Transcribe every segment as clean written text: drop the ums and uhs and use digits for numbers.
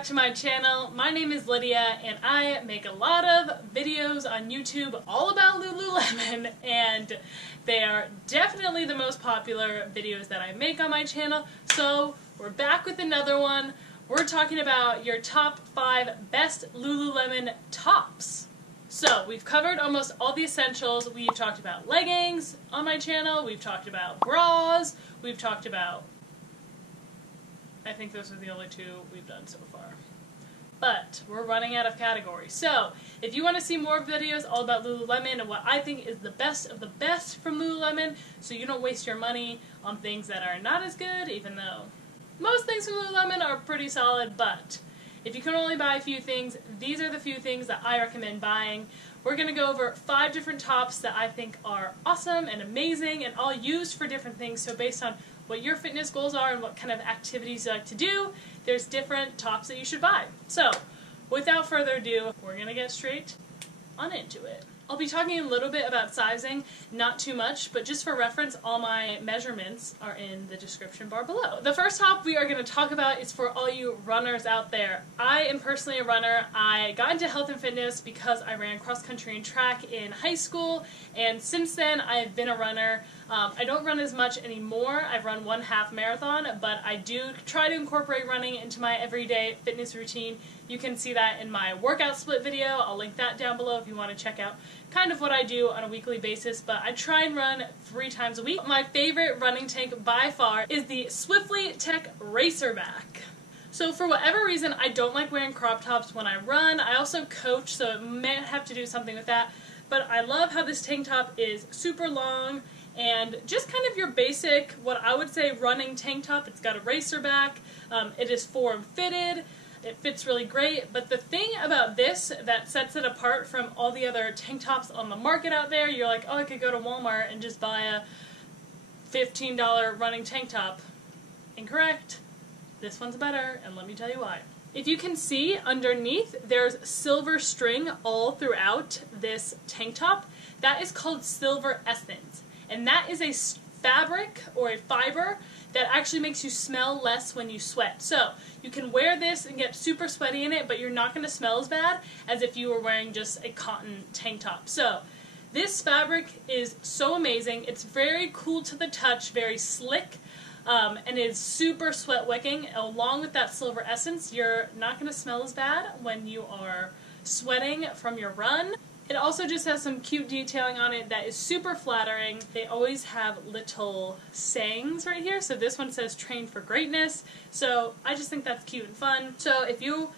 back to my channel. My name is Lydia and I make a lot of videos on YouTube all about Lululemon, and they are definitely the most popular videos that I make on my channel. So we're back with another one. We're talking about your top 5 best Lululemon tops. So we've covered almost all the essentials. We've talked about leggings on my channel, we've talked about bras, we've talked about, I think those are the only two we've done so far. But we're running out of categories. So if you want to see more videos all about Lululemon and what I think is the best of the best from Lululemon, so you don't waste your money on things that are not as good, even though most things from Lululemon are pretty solid, but if you can only buy a few things, these are the few things that I recommend buying. We're going to go over 5 different tops that I think are awesome and amazing and all used for different things. So based on what your fitness goals are and what kind of activities you like to do, there's different tops that you should buy. So without further ado, we're going to get straight on into it. I'll be talking a little bit about sizing, not too much, but just for reference, all my measurements are in the description bar below. The first top we are going to talk about is for all you runners out there. I am personally a runner. I got into health and fitness because I ran cross country and track in high school, and since then I've been a runner. I don't run as much anymore. I've run 1 half marathon, but I do try to incorporate running into my everyday fitness routine. You can see that in my workout split video. I'll link that down below if you want to check out kind of what I do on a weekly basis, but I try and run 3 times a week. My favorite running tank by far is the Swiftly Tech Racerback. So for whatever reason, I don't like wearing crop tops when I run. I also coach, so it may have to do something with that, but I love how this tank top is super long and just kind of your basic, what I would say, running tank top. It's got a racer back, it is form-fitted, it fits really great, but the thing about this that sets it apart from all the other tank tops on the market out there, you're like, oh, I could go to Walmart and just buy a $15 running tank top. Incorrect. This one's better, and let me tell you why. If you can see underneath, there's silver string all throughout this tank top. That is called silver essence. And that is a fabric or a fiber that actually makes you smell less when you sweat. So you can wear this and get super sweaty in it, but you're not going to smell as bad as if you were wearing just a cotton tank top. So this fabric is so amazing. It's very cool to the touch, very slick, and is super sweat wicking. Along with that silver essence, you're not going to smell as bad when you are sweating from your run. It also just has some cute detailing on it that is super flattering. They always have little sayings right here. So this one says train for greatness. So I just think that's cute and fun. So if you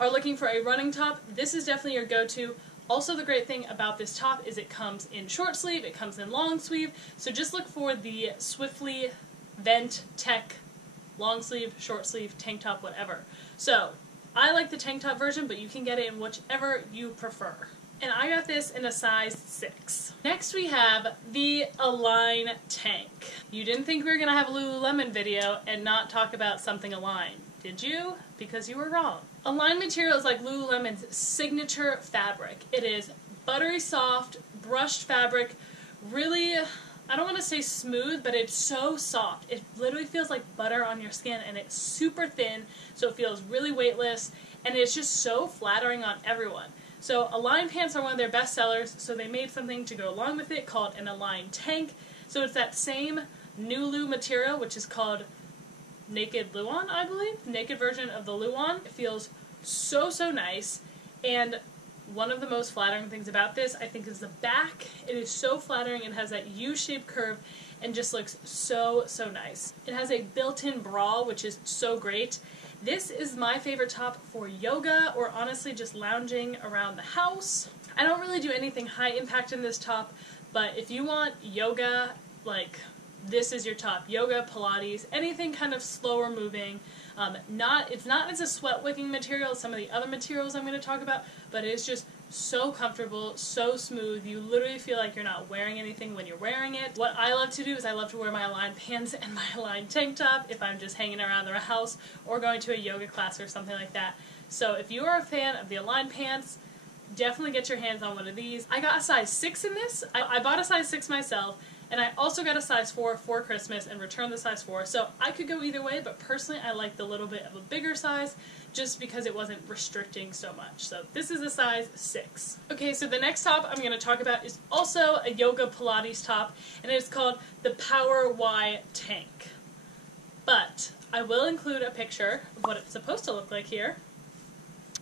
are looking for a running top, this is definitely your go-to. Also, the great thing about this top is it comes in short sleeve, it comes in long sleeve. So just look for the Swiftly Vent Tech long sleeve, short sleeve, tank top, whatever. So I like the tank top version, but you can get it in whichever you prefer. And I got this in a size 6. Next we have the Align tank. You didn't think we were going to have a Lululemon video and not talk about something Align, did you? Because you were wrong. Align material is like Lululemon's signature fabric. It is buttery soft, brushed fabric, really, I don't want to say smooth, but it's so soft. It literally feels like butter on your skin, and it's super thin, so it feels really weightless, and it's just so flattering on everyone. So Align pants are one of their best sellers, so they made something to go along with it called an Align tank. So it's that same Nulu material, which is called Naked Luon, I believe. The naked version of the Luon. It feels so, so nice. And one of the most flattering things about this, I think, is the back. It is so flattering. It has that U-shaped curve and just looks so, so nice. It has a built-in bra, which is so great. This is my favorite top for yoga or honestly just lounging around the house. I don't really do anything high impact in this top, but if you want yoga, like, this is your top. Yoga, Pilates, anything kind of slower moving. It's not as a sweat wicking material as some of the other materials I'm going to talk about, but it's just so comfortable, so smooth. You literally feel like you're not wearing anything when you're wearing it. What I love to do is I love to wear my Align pants and my Align tank top if I'm just hanging around the house or going to a yoga class or something like that. So if you are a fan of the Align pants, definitely get your hands on one of these. I got a size 6 in this. I bought a size 6 myself, And I also got a size 4 for Christmas and returned the size 4, so I could go either way, but personally I like the little bit of a bigger size just because it wasn't restricting so much. So this is a size 6. Okay, so the next top I'm going to talk about is also a yoga Pilates top, and it's called the Power Y Tank. But I will include a picture of what it's supposed to look like here.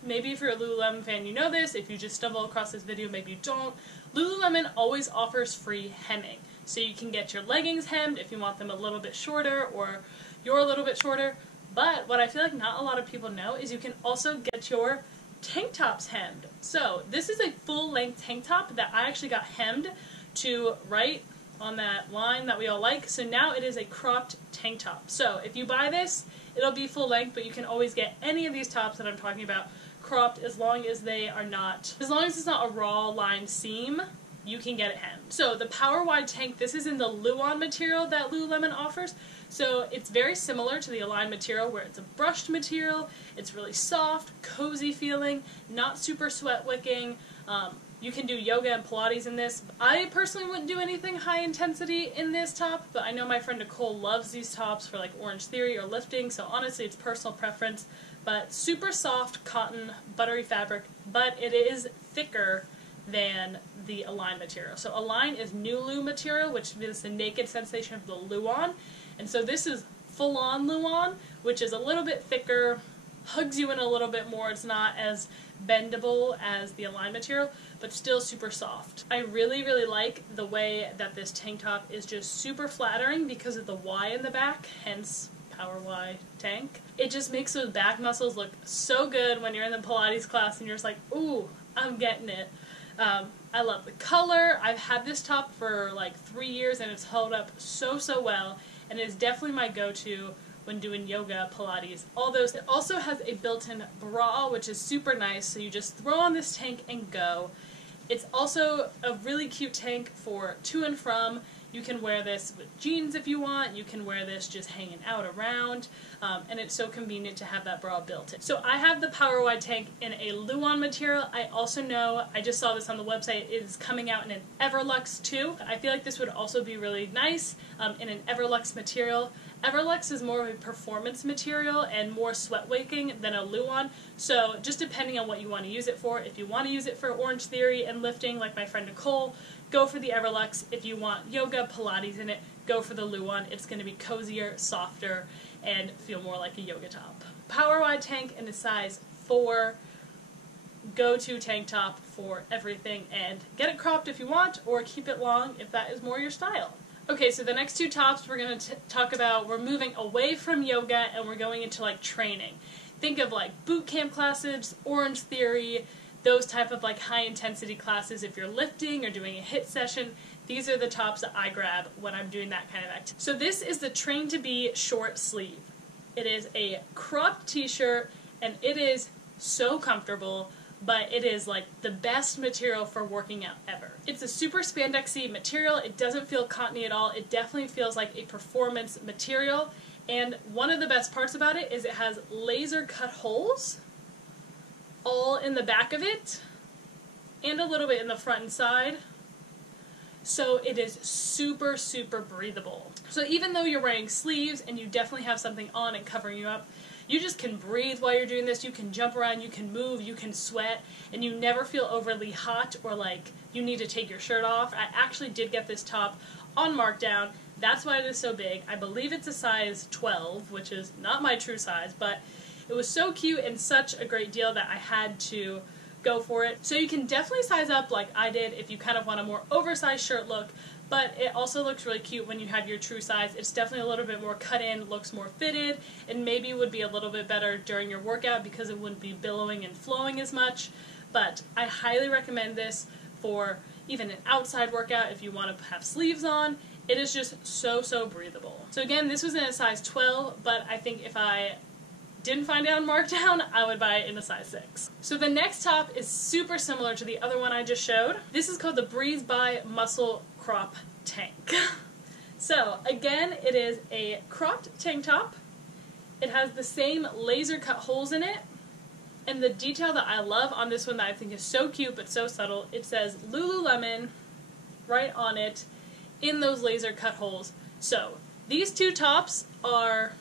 Maybe if you're a Lululemon fan you know this, if you just stumble across this video maybe you don't. Lululemon always offers free hemming. So you can get your leggings hemmed if you want them a little bit shorter or you're a little bit shorter. But what I feel like not a lot of people know is you can also get your tank tops hemmed. So this is a full-length tank top that I actually got hemmed to right on that line that we all like. So now it is a cropped tank top. So if you buy this, it'll be full length, but you can always get any of these tops that I'm talking about cropped as long as it's not a raw line seam. You can get it hemmed. So the Power Wide Tank, this is in the Luon material that Lululemon offers. So it's very similar to the Align material where it's a brushed material, it's really soft, cozy feeling, not super sweat wicking. You can do yoga and Pilates in this. I personally wouldn't do anything high intensity in this top, but I know my friend Nicole loves these tops for like Orange Theory or lifting, so honestly it's personal preference. But super soft cotton, buttery fabric, but it is thicker than the Align material. So Align is Nulu material, which is the naked sensation of the Luon, and so this is full-on Luon, which is a little bit thicker, hugs you in a little bit more. It's not as bendable as the Align material, but still super soft. I really, really like the way that this tank top is just super flattering because of the Y in the back, hence Power Y Tank. It just makes those back muscles look so good when you're in the Pilates class and you're just like, ooh, I'm getting it. I love the color. I've had this top for like 3 years and it's held up so well, and it is definitely my go-to when doing yoga, Pilates, all those. It also has a built-in bra, which is super nice, so you just throw on this tank and go. It's also a really cute tank for to and from. You can wear this with jeans if you want, you can wear this just hanging out around, and it's so convenient to have that bra built in. So I have the Power Wide Tank in a Luon material. I also know, I just saw this on the website, it is coming out in an Everlux too. I feel like this would also be really nice in an Everlux material. Everlux is more of a performance material and more sweat wicking than a Luon, so just depending on what you want to use it for. If you want to use it for Orange Theory and lifting like my friend Nicole, go for the Everlux. If you want yoga, Pilates in it, go for the Luon. It's going to be cozier, softer, and feel more like a yoga top. Power Wide Tank in a size 4, go-to tank top for everything, and get it cropped if you want, or keep it long if that is more your style. Okay, so the next two tops we're going to talk about, we're moving away from yoga and we're going into like training. Think of like boot camp classes, Orange Theory, those type of like high intensity classes. If you're lifting or doing a HIIT session, these are the tops that I grab when I'm doing that kind of activity. So this is the Train to Be short sleeve. It is a cropped t-shirt and it is so comfortable, but it is like the best material for working out ever. It's a super spandexy material. It doesn't feel cottony at all. It definitely feels like a performance material, and one of the best parts about it is it has laser cut holes all in the back of it and a little bit in the front and side, so it is super breathable. So even though you're wearing sleeves and you definitely have something on and covering you up, you just can breathe while you're doing this. You can jump around, you can move, you can sweat, and you never feel overly hot or like you need to take your shirt off. I actually did get this top on markdown. That's why it is so big. I believe it's a size 12, which is not my true size, but it was so cute and such a great deal that I had to go for it. So you can definitely size up like I did if you kind of want a more oversized shirt look, but it also looks really cute when you have your true size. It's definitely a little bit more cut in, looks more fitted, and maybe would be a little bit better during your workout because it wouldn't be billowing and flowing as much. But I highly recommend this for even an outside workout if you want to have sleeves on. It is just so breathable. So again, this was in a size 12, but I think if I didn't find it on markdown, I would buy it in a size 6. So the next top is super similar to the other one I just showed. This is called the Breeze by Muscle Crop Tank. So again, it is a cropped tank top. It has the same laser cut holes in it, and the detail that I love on this one that I think is so cute but so subtle, it says Lululemon right on it in those laser cut holes. So these two tops are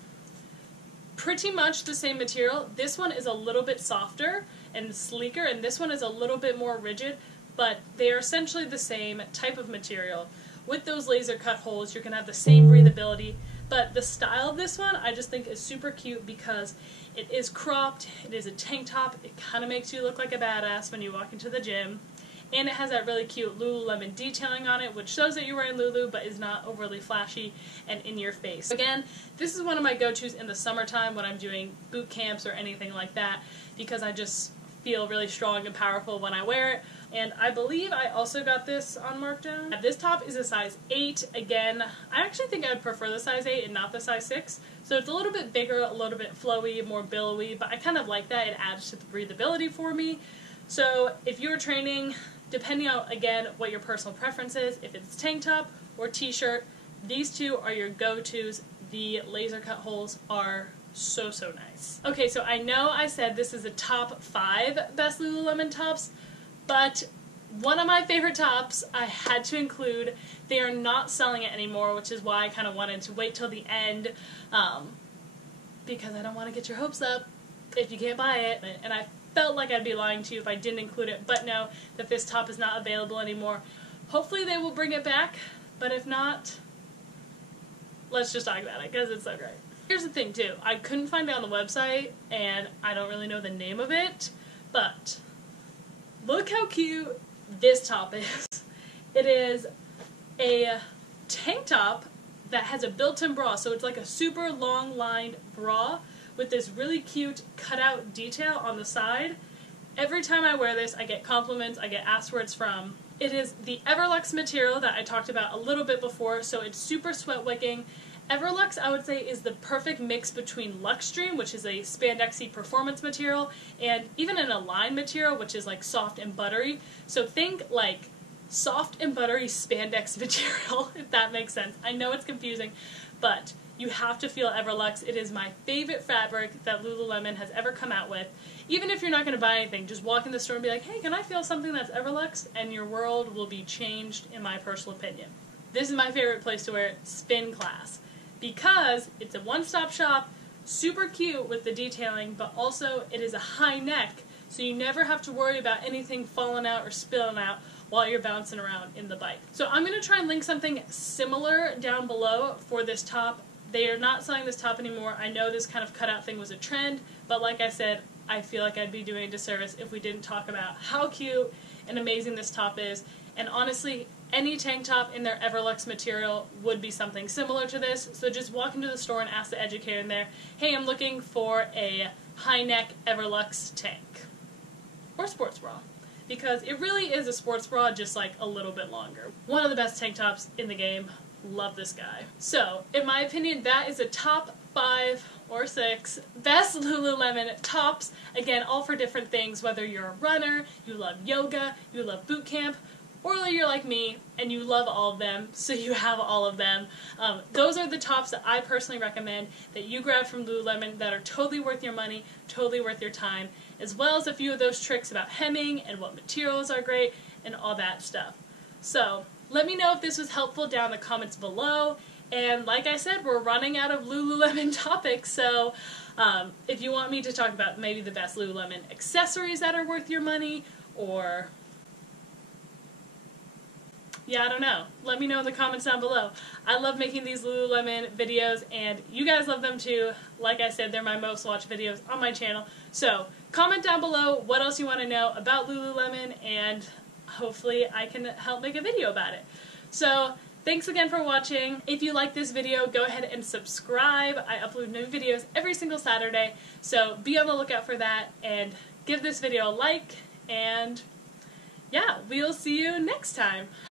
pretty much the same material. This one is a little bit softer and sleeker, and this one is a little bit more rigid, but they are essentially the same type of material. With those laser cut holes, you're going to have the same breathability, but the style of this one I just think is super cute because it is cropped, it is a tank top, it kind of makes you look like a badass when you walk into the gym, and it has that really cute Lululemon detailing on it, which shows that you're wearing Lulu but is not overly flashy and in your face. Again, this is one of my go-tos in the summertime when I'm doing boot camps or anything like that, because I just feel really strong and powerful when I wear it. And I believe I also got this on markdown. This top is a size 8. Again, I actually think I would prefer the size 8 and not the size 6. So it's a little bit bigger, a little bit flowy, more billowy, but I kind of like that. It adds to the breathability for me. So if you're training, depending on, again, what your personal preference is, if it's tank top or t-shirt, these two are your go-tos. The laser cut holes are so nice. Okay, so I know I said this is a top 5 best Lululemon tops, but one of my favorite tops I had to include. They are not selling it anymore, which is why I kind of wanted to wait till the end, because I don't want to get your hopes up if you can't buy it, and I felt like I'd be lying to you if I didn't include it, but no, that this top is not available anymore. Hopefully they will bring it back, but if not, let's just talk about it, because it's so great. Here's the thing too, I couldn't find it on the website, and I don't really know the name of it, but look how cute this top is. It is a tank top that has a built-in bra, so it's like a super long lined bra with this really cute cutout detail on the side. Every time I wear this, I get compliments, I get asked where it's from. It is the Everlux material that I talked about a little bit before, so it's super sweat wicking. Everlux, I would say, is the perfect mix between Luxtreme, which is a spandexy performance material, and even an Align material, which is like soft and buttery. So think like soft and buttery spandex material, if that makes sense. I know it's confusing, but you have to feel Everlux. It is my favorite fabric that Lululemon has ever come out with. Even if you're not going to buy anything, just walk in the store and be like, hey, can I feel something that's Everlux? And your world will be changed, in my personal opinion. This is my favorite place to wear it, spin class, because it's a one-stop shop, super cute with the detailing, but also it is a high neck, so you never have to worry about anything falling out or spilling out while you're bouncing around in the bike. So I'm going to try and link something similar down below for this top. They are not selling this top anymore. I know this kind of cutout thing was a trend, but like I said, I feel like I'd be doing a disservice if we didn't talk about how cute and amazing this top is. And honestly, any tank top in their Everlux material would be something similar to this, so just walk into the store and ask the educator in there, hey, I'm looking for a high neck Everlux tank. Or sports bra. Because it really is a sports bra, just like a little bit longer. One of the best tank tops in the game. Love this guy. So, in my opinion, that is a top 5 or 6 best Lululemon tops. Again, all for different things, whether you're a runner, you love yoga, you love boot camp, or you're like me and you love all of them, so you have all of them. Those are the tops that I personally recommend that you grab from Lululemon that are totally worth your money, totally worth your time, as well as a few of those tricks about hemming and what materials are great and all that stuff. So, let me know if this was helpful down in the comments below. And like I said, we're running out of Lululemon topics, so if you want me to talk about maybe the best Lululemon accessories that are worth your money, or yeah, I don't know. Let me know in the comments down below. I love making these Lululemon videos, and you guys love them too. Like I said, they're my most watched videos on my channel. So comment down below what else you want to know about Lululemon, and hopefully I can help make a video about it. So thanks again for watching. If you like this video, go ahead and subscribe. I upload new videos every single Saturday, so be on the lookout for that, and give this video a like, and yeah, we'll see you next time.